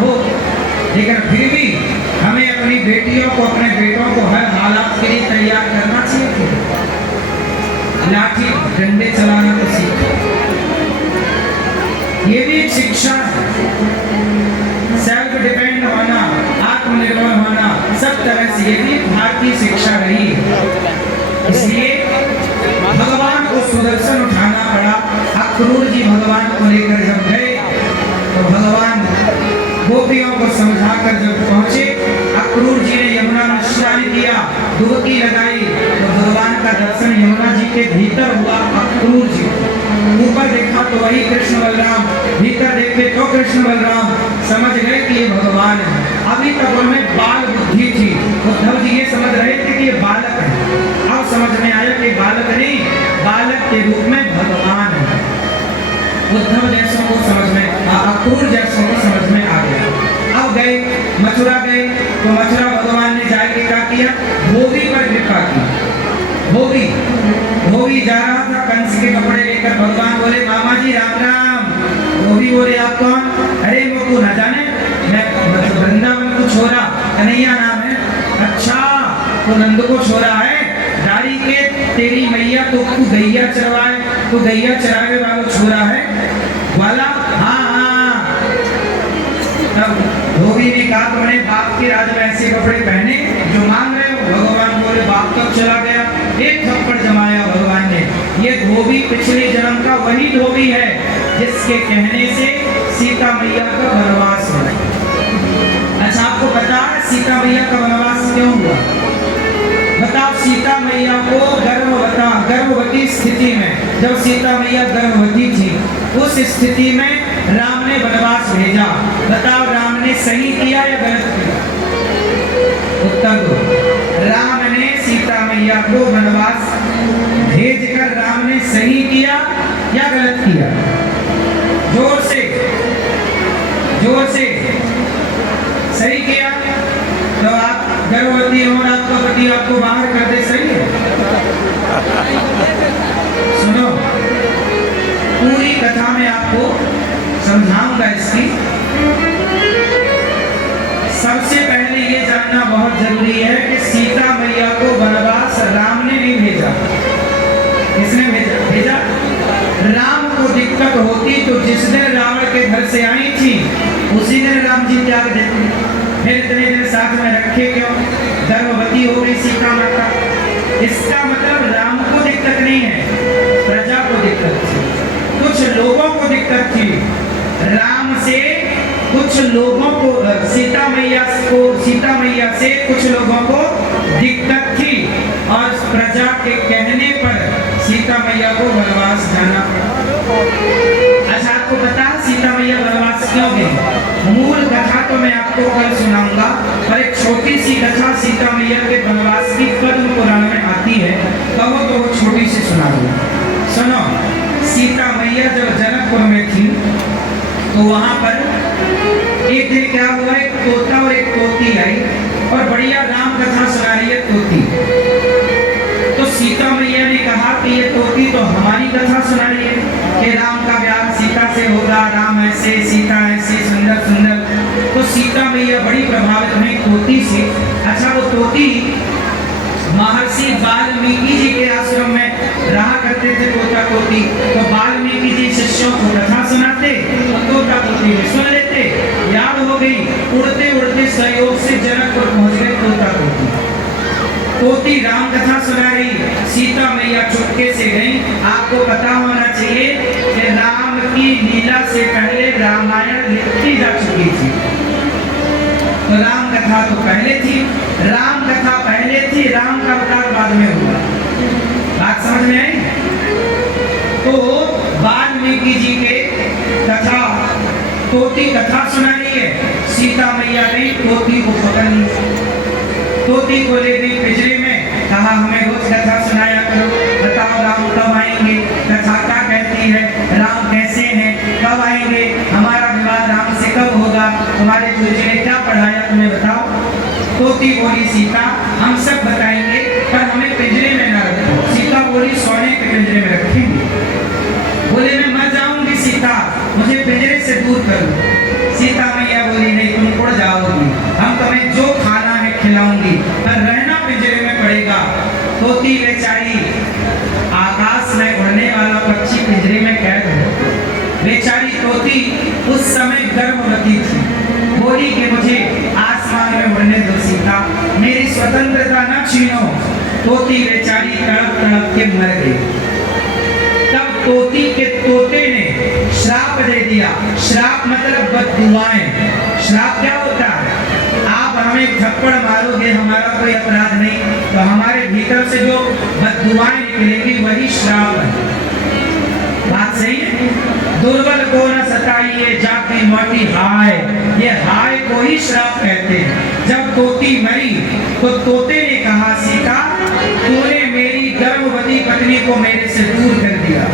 हो, लेकिन फिर भी हमें अपनी बेटियों को, अपने बेटों को हर हालात के लिए तैयार करना चाहिए। लाठी डंडे चलाना तो सीखो, ये भी एक शिक्षा है। सेल्फ डिपेंड होना, आत्मनिर्भर होना, सब तरह से ये भी भारतीय शिक्षा रही है। इसलिए भगवान को सुदर्शन उठाना पड़ा। अक्रूर जी भगवान को लेकर जब गए तो भगवान गोपियों को समझाकर जब पहुंचे, अक्रूर जी ने यमुना में स्नान किया, डुबकी लगाई तो भगवान का दर्शन यमुना जी के भीतर हुआ। अक्रूर जी ऊपर देखा तो वही कृष्ण बलराम, भीतर देखे तो कृष्ण बलराम, समझ गए कि ये भगवान है। अभी तक उनमें बाल बुद्धि थी, उद्धव जी ये समझ रहे थे कि ये बालक है। अब समझ में आया कि बालक नहीं, बालक के रूप में भगवान है। उद्धव जैसों को समझ में, अक्रूर जैसों को समझ में आ गया। अब गए मथुरा गए तो मथुरा भगवान ने जाके क्या किया, धोबी पर कृपा की। धोबी जा रहा था कंस के कपड़े लेकर, भगवान बोले मामा जी राम राम। धोबी बोले आप कौन? अरे मुझको न जाने, मैं वृंदावन को छोरा, कन्हैया नाम है। अच्छा तो नंद को छोरा है, दाढ़ी के तेरी मैया तो तू गैया चरवाए, तू गैया चरावे वाला छोरा है वाला। हाँ हाँ। तब धोबी ने कहा तुमने बाप के राज में ऐसे कपड़े पहने जो मांग रहे हो? भगवान बोले बाप तक चला गया, एक थप्पड़ जमाया भगवान ने। ये धोबी पिछले जन्म का वही धोबी है जिसके कहने से सीता मैया का वनवास हुआ। अच्छा आपको पता है सीता मैया का वनवास क्यों हुआ? बताओ, सीता मैया को गर्भवती स्थिति में, जब सीता मैया गर्भवती थी उस स्थिति में राम ने वनवास भेजा। बताओ राम ने सही किया या गलत किया? उत्तर दो। राम ने सीता मैया को वनवास भेजकर राम ने सही किया या गलत किया? जोर से सही किया। तो आप गर्भवती हो और आपका पति आपको बाहर कर दे, सही है? सुनो, पूरी कथा में आपको समझाऊंगा इसकी। सबसे पहले ये जानना बहुत जरूरी है कि सीता मैया को वनवास राम ने नहीं भेजा। किसने भेजा? राम को दिक्कत होती तो जिस दिन रावण के घर से आई थी उसी दिन राम जी त्याग देते। फिर इतने दिन साथ में रखे क्यों? गर्भवती हो गई सीता माता। इसका मतलब राम को दिक्कत नहीं है, प्रजा को दिक्कत थी, कुछ लोगों को दिक्कत थी। राम से कुछ लोगों को, सीता मैया से कुछ लोगों को दिक्कत थी और प्रजा के कहने पर सीता मैया को वनवास जाना पड़ा। अच्छा आपको पता है सीता मैया वनवास क्यों गई? मूल कथा तो मैं आपको कल सुनाऊंगा, पर एक छोटी सी कथा सीता मैया के वनवास की पद्म पुराण में आती है, कहो तो वो छोटी सी सुना दूं। सुनो, सीता मैया जब जनकपुर में थी तो वहां पर एक दिन क्या हुआ, एक तोता और एक तोती आई और बढ़िया राम कथा सुना रही है तोती। तो सीता मैया ने कहा कि ये तोती तो हमारी कथा सुना रही है कि राम का ब्याह सीता से होगा, राम ऐसे सीता ऐसे सुंदर सुंदर। तो सीता मैया बड़ी प्रभावित हुई तोती से। अच्छा वो तोती महर्षि वाल्मीकि जी के आश्रम में रहा करते थे तोता तोती। तो वाल्मीकि जी शिष्यों को कथा सुनाते तो तोता तोती भी सुन लेते, याद हो गई। उड़ते उड़ते सहयोग से जनकपुर पहुंच गए तोता तोती। तोती राम कथा सुना रही, सीता मैया चुपके से गई। आपको पता होना चाहिए कि राम की लीला से पहले रामायण लिखी जा चुकी थी। तो राम कथा तो पहले थी, राम कथा पहले थी, राम का अवतार बाद में हुआ। बात समझ में आई? तो वाल्मीकि जी के कथा तोती कथा सुना रही है, सीता मैया ने तोती को पकड़ लिया, तोती को ले गई पिंजरे में, कहा हमें रोज कथा सुनाया करो, बताओ राम कब आएंगे, कथा क्या कहती है, राम कैसे हैं, कब आएंगे, हमारा विवाह राम से कब होगा, तुम्हारे गुरुजी ने क्या पढ़ाया तुम्हें बताओ। तोती बोली सीता हम सब बताएंगे पर हमें पिंजरे में न रखो। सीता बोली सोने के पिंजरे में रखेंगे। बोले मैं मर जाऊंगी सीता, मुझे पिंजरे से दूर करो। सीता मैया बोली नहीं गर्भवती थी, बोली कि मुझे आसमान में उड़ने दो सीता, मेरी स्वतंत्रता न छीनो। तोती बेचारी तड़प तड़प के मर गई। तब तोती के तोते ने श्राप दे दिया। श्राप मतलब बददुआएं। श्राप क्या होता है? आप हमें एक थप्पड़ मारोगे, हमारा कोई अपराध नहीं, तो हमारे भीतर से जो बददुआएं निकलेंगी वही श्राप है। बात सही है? दुर्बल को न सताइए जाति मोटी हाय, ये हाय को ही श्राप कहते हैं। जब तोती मरी तो तोते ने कहा, सीता तूने मेरी गर्भवती पत्नी को मेरे से दूर कर दिया,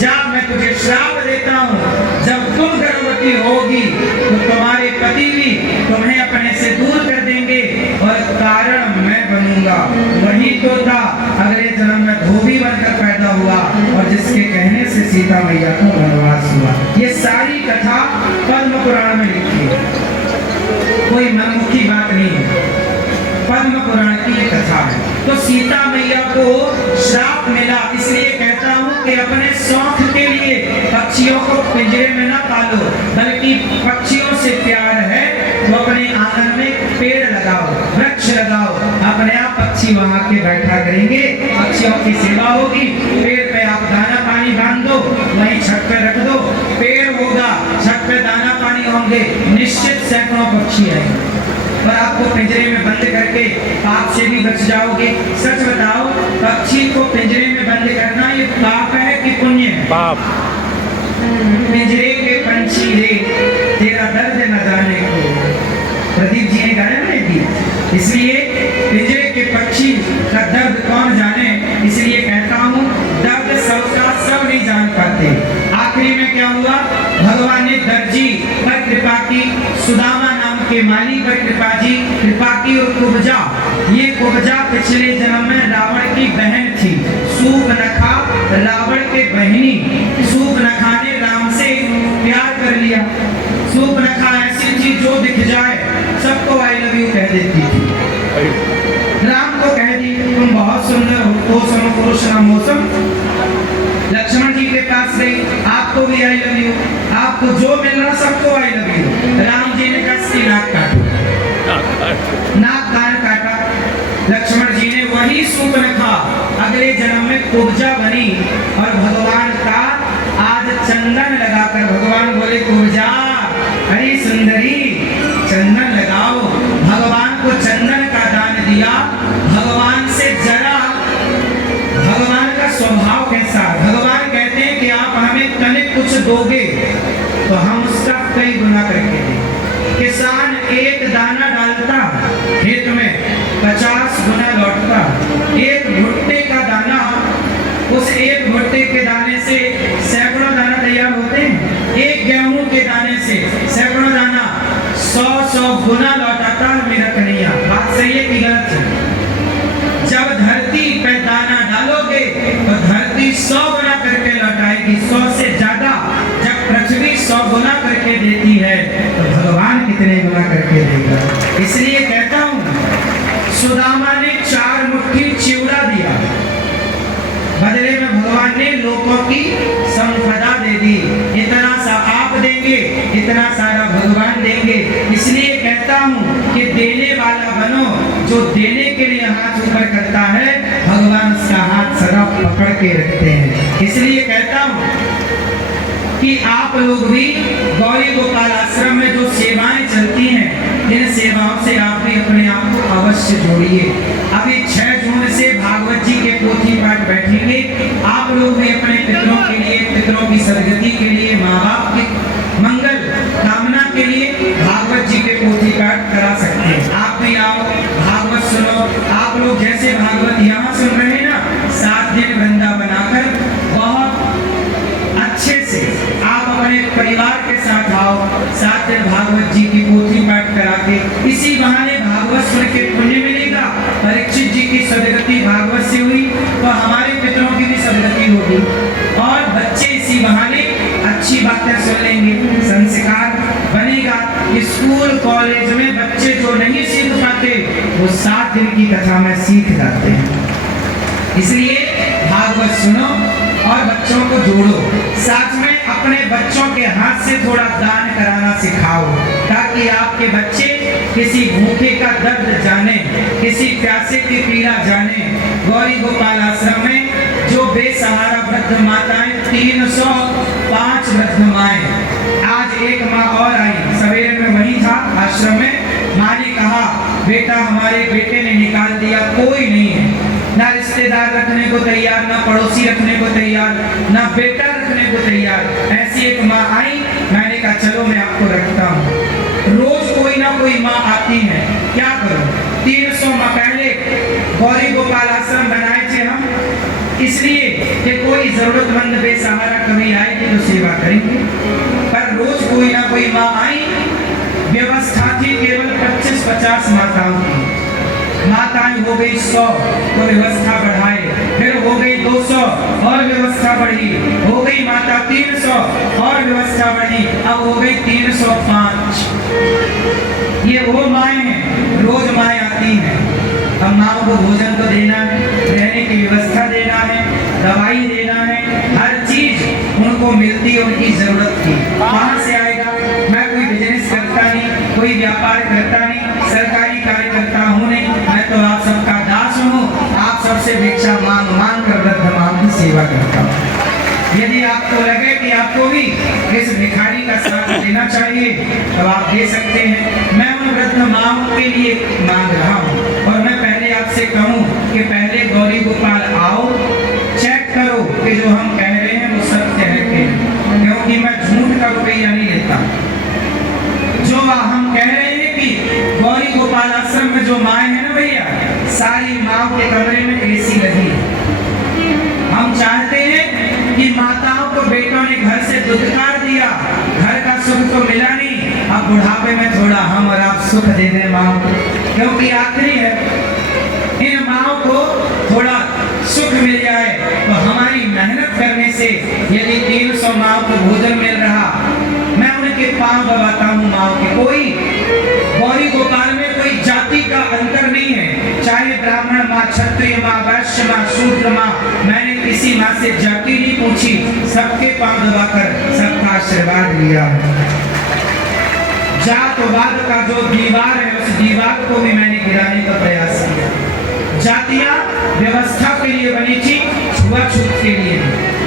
जा मैं तुझे श्राप देता हूँ, जब तुम गर्भवती होगी तो तुम्हारे पति भी तुम्हें अपने से दूर कर देंगे और कारण मैं बनूंगा। वही तो था, अगले जन्म में धोबी बनकर पैदा हुआ और जिसके कहने से सीता मैया को वनवास हुआ। ये सारी कथा पद्म पुराण में लिखी है, कोई मनमुखी बात नहीं है, पद्म पुराण की ये कथा है। तो सीता मैया को श्राप मिला, इसलिए कहता हूँ कि अपने शौक के लिए पक्षियों को पिंजरे में न पालो, बल्कि पक्षियों से प्यार है तो अपने आंगन में पेड़ लगाओ, वृक्ष लगाओ, अपने आप पक्षी वहां के बैठा करेंगे, पक्षियों की सेवा होगी। पेड़ पे आप दाना पानी बांध दो, वहीं छत पे रख दो, पेड़ होगा, छत पे दाना पानी होंगे, निश्चित सैकड़ों पक्षी आएंगे। और आपको पिंजरे में बंद करके पाप से भी बच जाओगे। सच बताओ, पक्षी को पिंजरे में बंद करना ये पाप है कि पुण्य है? पाप। पिंजरे के पंछी रे तेरा दर्द न जाने को, प्रदीप जी ने गाया ना गीत। इसलिए पिंजरे के पक्षी का दर्द कौन जाने, इसलिए कहता हूँ दर्द सबका सब नहीं जान पाते। आखिरी में क्या हुआ? भगवान ने दर्जी पर कृपा की, सुदामा नाम के माली पर कृपा की और कुब्जा, ये कुब्जा पिछले जन्म में रावण की बहन थी। सूर्पनखा रावण के बहनी, सूर्पनखा ने राम से प्यार कर लिया। सूर्पनखा ऐसी थी जो दिख जाए सबको आई लव यू कह देती थी। राम को कह दी तुम बहुत सुंदर हो, कोसम पुरुष मौसम। लक्ष्मण जी के पास गई, आपको भी आई लव यू, आपको जो मिल रहा सबको I love you. Ram ji ने कहा इसकी नाक काटो, नाक कान काटा। लक्ष्मण जी ने वही सूर्पनखा अगले जन्म में कुब्जा बनी और भगवान का आज चंदन लगाकर भगवान बोले कुब्जा हरी सुंदरी चंदन लगाओ। भगवान को चंदन का दान दिया। भगवान से जरा भगवान का स्वभाव कैसा? भगवान कहते हैं कि आप हमें तनिक कुछ दोगे तो हम उसका कई गुना करके देंगे। किसान एक दाना डालता खेत में 50 गुना लौटता। एक भुट्टे का दाना, उस एक भुट्टे के दाने से सैकड़ों दाना तैयार होते हैं। एक गेहूं के दाने से सैकड़ों दाना 100 गुना लौटाता है मेरा कन्हैया। बात सही है कि गलत है? जब धरती पे दाना डालोगे तो धरती 100 गुना करके लौटाएगी, 100 से ज्यादा। जब पृथ्वी 100 गुना करके देती है तो भगवान कितने गुना करके देगा? इसलिए कहता हूँ सुदामा ने 4 मुट्ठी चिवड़ा दिया, बदले में भगवान ने लोगों की संपदा दे दी। इतना सा आप देंगे, इतना सारा भगवान देंगे। इसलिए कहता हूँ कि देने वाला बनो। जो देने के लिए हाथ ऊपर करता है भगवान उसका हाथ सदा पकड़ के रखते हैं। इसलिए कहता हूँ कि आप लोग भी गौरी गोपाल आश्रम में जो सेवाएं चलती हैं, इन सेवाओं से आप भी अपने आप को अवश्य जोड़िए। अभी 6 जून से भागवत जी के पोथी पाठ बैठेंगे। आप लोग भी अपने पितरों के लिए, पितरों की सदगति के लिए, माँ बाप के मंगल कामना के लिए भागवत जी के पोथी पाठ करा सकते हैं। आप भी आओ, भागवत सुनो। आप लोग जैसे भागवत यहाँ सुन रहे हैं ना, 7 दिन वृंदावन आकर बहुत अच्छे से आप अपने परिवार के साथ आओ, 7 दिन भागवत जी की पोथी पाठ करा के, इसी बहाने भागवत सुन के पुण्य मिलेगा। परीक्षित जी की सदगति भागवत से हुई तो हमारे पितरों की भी सदगति होगी और बच्चे इसी बहाने अच्छी बातें सुन लेंगे, संस्कार बनेगा। स्कूल कॉलेज में बच्चे जो नहीं सीख पाते वो 7 दिन की कथा में सीख जाते हैं। इसलिए भागवत सुनो और बच्चों को जोड़ो, साथ में अपने बच्चों के हाथ से थोड़ा दान कराना सिखाओ, ताकि आपके बच्चे किसी भूखे का दर्द जाने, किसी प्यासे की पीड़ा जाने। गौरी गोपाल आश्रम में जो बेसहारा वृद्ध माताएं, 305 वृद्ध माएं, आज एक माँ और आई, सवेरे में वही था आश्रम में। माँ ने कहा, बेटा हमारे बेटे ने निकाल दिया, कोई नहीं है, ना रिश्तेदार रखने को तैयार, ना पड़ोसी रखने को तैयार, ना बेटा रखने को तैयार। ऐसी एक माँ आई, मैंने कहा चलो मैं आपको रखता हूँ। रोज कोई ना कोई माँ आती है, क्या करूँ। 300 माँ पहले गौरी गोपाल आश्रम बनाए थे हम, इसलिए कि कोई जरूरतमंद बेसहारा कभी आएगी तो सेवा करेंगे। पर रोज कोई ना कोई माँ आई, व्यवस्था थी केवल 25-50 माताओं की। माताएं हो गई 100 तो व्यवस्था बढ़ाए, फिर हो गई 200 और व्यवस्था बढ़ी, हो गई माता 300 और व्यवस्था बढ़ी, अब हो गई 305। ये वो माएं हैं, रोज माएं आती हैं। हम माओ को भोजन तो देना है, रहने की व्यवस्था देना है, दवाई देना है, हर चीज उनको मिलती है उनकी जरूरत की। कहाँ से आएगा। मैं कोई बिजनेस करता नहीं, कोई व्यापार करता नहीं, सरकारी कार्यकर्ता हूँ नहीं, मैं तो आप सबका दास हूँ। आप सबसे भिक्षा मांग मांग कर वृद्ध माँ की सेवा करता हूँ। यदि आपको लगे कि आपको भी इस भिखारी का साथ देना चाहिए तो आप दे सकते हैं। मैं उन वृद्ध माँओं के लिए मांग रहा हूँ। और मैं पहले आपसे कहूँ कि पहले गौरी गोपाल आओ, चेक करो कि जो हम कह रहे हैं वो सत्य है कि, क्योंकि मैं झूठ का रुपया नहीं लेता। जो हम कह रहे हैं कि गौरी गोपाल आश्रम में जो माएँ हैं ना भैया, सारी माँ के कमरे में एसी लगी है। हम चाहते हैं कि माताओं को बेटों ने घर से दुत्कार दिया, घर का सुख तो मिला नहीं, अब बुढ़ापे में थोड़ा हम और आप सुख दे दें माँ, क्योंकि आखिरी है। इन माँ को थोड़ा सुख मिल जाए तो हमारी मेहनत करने से यदि 300 माँ को भोजन मिल रहा, मैं उनके पांव दबाता हूँ माँ के। कोई गौरी गोपाल में कोई जाति का अंतर नहीं है, चाहे ब्राह्मण माँ, क्षत्रिय माँ, वैश्य माँ, शूद्र माँ, मैंने किसी माँ से जाति नहीं पूछी, सबके पांव दबाकर सबका आशीर्वाद लिया। जातवाद का जो दीवार है उस दीवार को भी मैंने गिराने का प्रयास किया। जातियां व्यवस्था के लिए बनी थी, छुआछूत के लिए।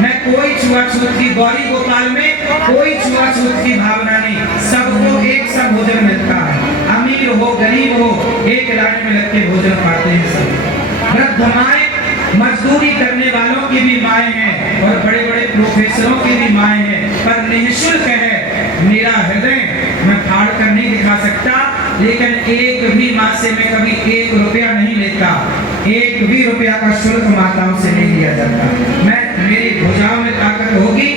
मैं कोई छुआछूत की, गौरी गोपाल में कोई छुआछूत की भावना नहीं, सबको एक सा भोजन मिलता है। अमीर हो गरीब हो, एक लाइन में लग के भोजन पाते हैं सब। वृद्ध माएं, मजदूरी करने वालों की भी माएं हैं और बड़े बड़े प्रोफेसरों की भी माएं हैं, पर निःशुल्क है। मेरा हृदय मैं फाड़ कर नहीं दिखा सकता, लेकिन एक भी माँ से मैं कभी 1 रुपया नहीं लेता, 1 भी रुपया का शुल्क माताओं से नहीं लिया जाता। मैं, मेरी भुजाओं में ताकत होगी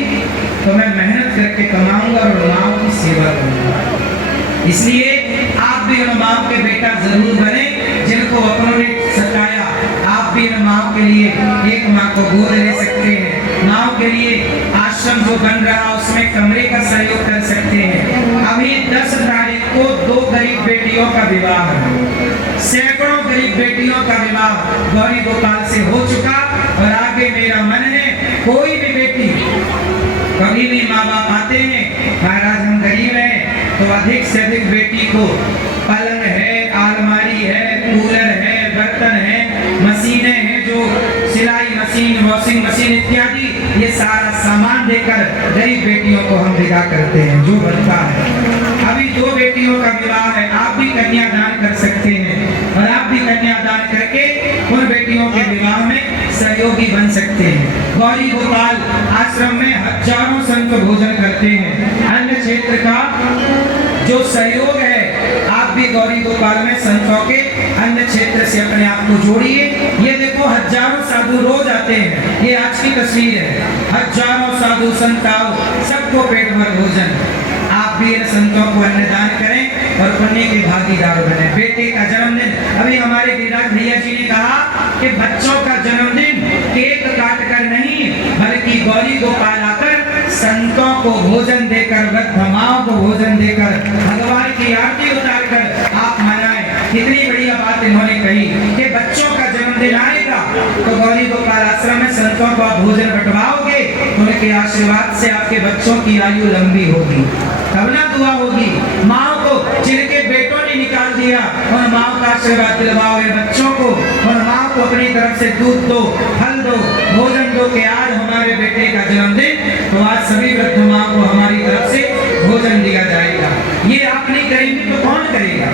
तो मैं मेहनत करके कमाऊंगा और माँओं की सेवा करूंगा। इसलिए आप भी उन माँओं के बेटा जरूर बने जिनको अपनों ने सताया। आप भी इन माँओं के लिए एक माँ को गोद ले सकते हैं। माँओं के लिए आश्रम जो बन रहा उसमें कमरे का सहयोग कर सकते हैं। अभी 10 तारीख को 2 गरीब बेटियों का विवाह है, सैकड़ों गरीब बेटियों का विवाह गौरी गोपाल से हो चुका। और आगे मेरा मन है, कोई भी बेटी, कभी भी माँ बाप आते हैं, महाराज हम गरीब हैं तो अधिक से अधिक बेटी को पलंग है, अलमारी है, कूलर है, बर्तन है, मशीनें हैं, जो सिलाई मशीन, वॉशिंग मशीन इत्यादि, ये सारा सामान देकर गरीब बेटियों को हम विदा करते हैं जो बनता है। अभी 2 बेटियों का विवाह है, आप भी कन्यादान कर सकते हैं और आप भी कन्यादान करके उन बेटियों के विवाह में सहयोगी बन सकते हैं। गौरी गोपाल आश्रम में हजारों संत भोजन करते हैं। अन्य क्षेत्र का जो सहयोग है, आप भी गौरी गोपाल में संतों के अन्य क्षेत्र से अपने आप को जोड़िए। ये देखो हजारों साधु रोज आते हैं, ये आज की तस्वीर है। हजारों साधु संत आओ, सबको पेट भर भोजन। आप भी इन संतों को अन्नदान करें और पुण्य के भागीदार बने। बेटे का जन्मदिन, अभी हमारे गिरिराज भैया जी ने कहा कि बच्चों का जन्मदिन केक काट कर नहीं, बल्कि गौरी गोपाल आकर संतों को भोजन देकर, वृद्ध माओं को भोजन देकर, भगवान की आरती उतार कर आप मनाएं। कितनी बढ़िया बात इन्होंने कही कि बच्चों का जन्मदिन आएगा तो गौरी गोपाल बाल आश्रम में संतों को आप भोजन बंटवाओगे तो उनके आशीर्वाद से आपके बच्चों की आयु लंबी होगी, तब ना दुआ होगी। माँ को जिनके बेटों ने निकाल दिया उन माँ का आशीर्वाद दिलवाओ बच्चों को, और माँ को अपनी तरफ से दूध दो, फल दो, भोजन दो कि आज हमारे बेटे का जन्मदिन, तो आज सभी वृद्ध माँ को हमारी तरफ से भोजन दिया जाएगा। ये आप नहीं करेंगे तो कौन करेगा?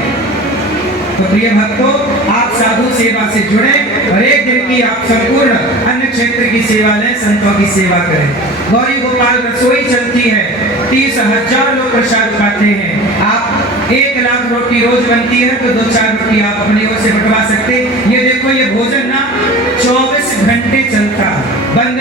तो प्रिय भक्तों, आप साधु सेवा से जुड़े और एक दिन की आप संपूर्ण अन्य क्षेत्र की सेवा लें, संतों की सेवा करें। गौरी गोपाल रसोई चलती है, 30,000 लोग प्रसाद खाते हैं। आप 1 लाख रोटी रोज बनती है तो 2-4 रोटी आप अपनी ओर से बंटवा सकते। ये देखो, ये भोजन ना 24 घंटे चलता, बंद